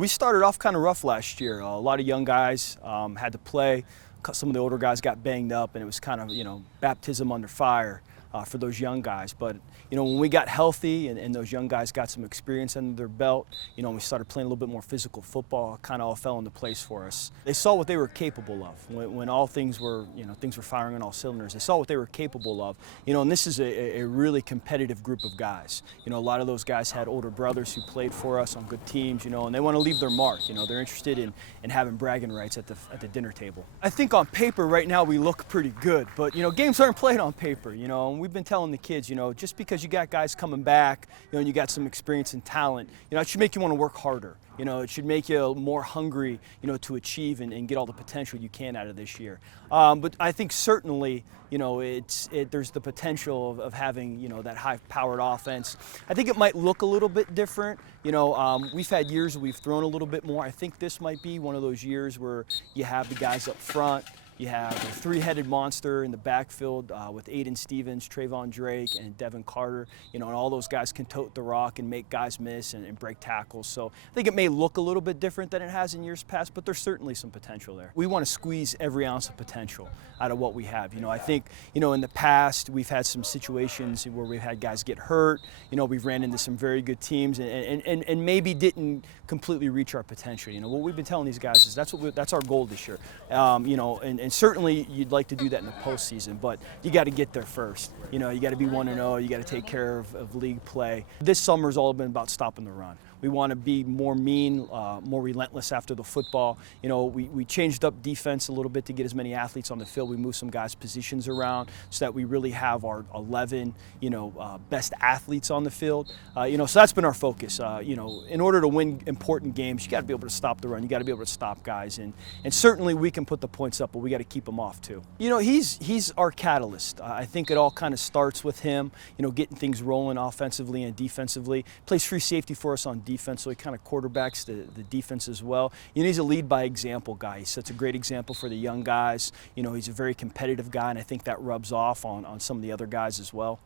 We started off kind of rough last year. A lot of young guys had to play. Some of the older guys got banged up, and it was kind of, baptism under fire for those young guys. But, when we got healthy and those young guys got some experience under their belt, and we started playing a little bit more physical football, it kind of all fell into place for us. They saw what they were capable of when all things were, things were firing on all cylinders. They saw what they were capable of, and this is a really competitive group of guys. A lot of those guys had older brothers who played for us on good teams, and they want to leave their mark. They're interested in having bragging rights at the dinner table. I think on paper right now we look pretty good, but, games aren't played on paper, and we've been telling the kids, just because you got guys coming back, and you got some experience and talent, it should make you want to work harder. It should make you more hungry, to achieve and get all the potential you can out of this year. But I think certainly, there's the potential of having, that high-powered offense. I think it might look a little bit different. We've had years where we've thrown a little bit more. I think this might be one of those years where you have the guys up front. You have a three-headed monster in the backfield with Aiden Stevens, Trayvon Drake, and Devin Carter. And all those guys can tote the rock and make guys miss and break tackles. So I think it may look a little bit different than it has in years past, but there's certainly some potential there. We want to squeeze every ounce of potential out of what we have. I think, in the past we've had some situations where we've had guys get hurt. We've ran into some very good teams and maybe didn't completely reach our potential. What we've been telling these guys is that's our goal this year. And certainly you'd like to do that in the postseason, but you got to get there first. You got to be 1-0. You got to take care of league play. This summer's all been about stopping the run. We want to be more mean, more relentless after the football. We changed up defense a little bit to get as many athletes on the field. We moved some guys' positions around so that we really have our 11, best athletes on the field. So that's been our focus. In order to win important games, you got to be able to stop the run. You got to be able to stop guys, and certainly we can put the points up, but we got to keep them off too. He's our catalyst. I think it all kind of starts with him. Getting things rolling offensively and defensively. Plays free safety for us on defense, so he kind of quarterbacks the defense as well. He's a lead by example guy. He sets a great example for the young guys. He's a very competitive guy, and I think that rubs off on some of the other guys as well.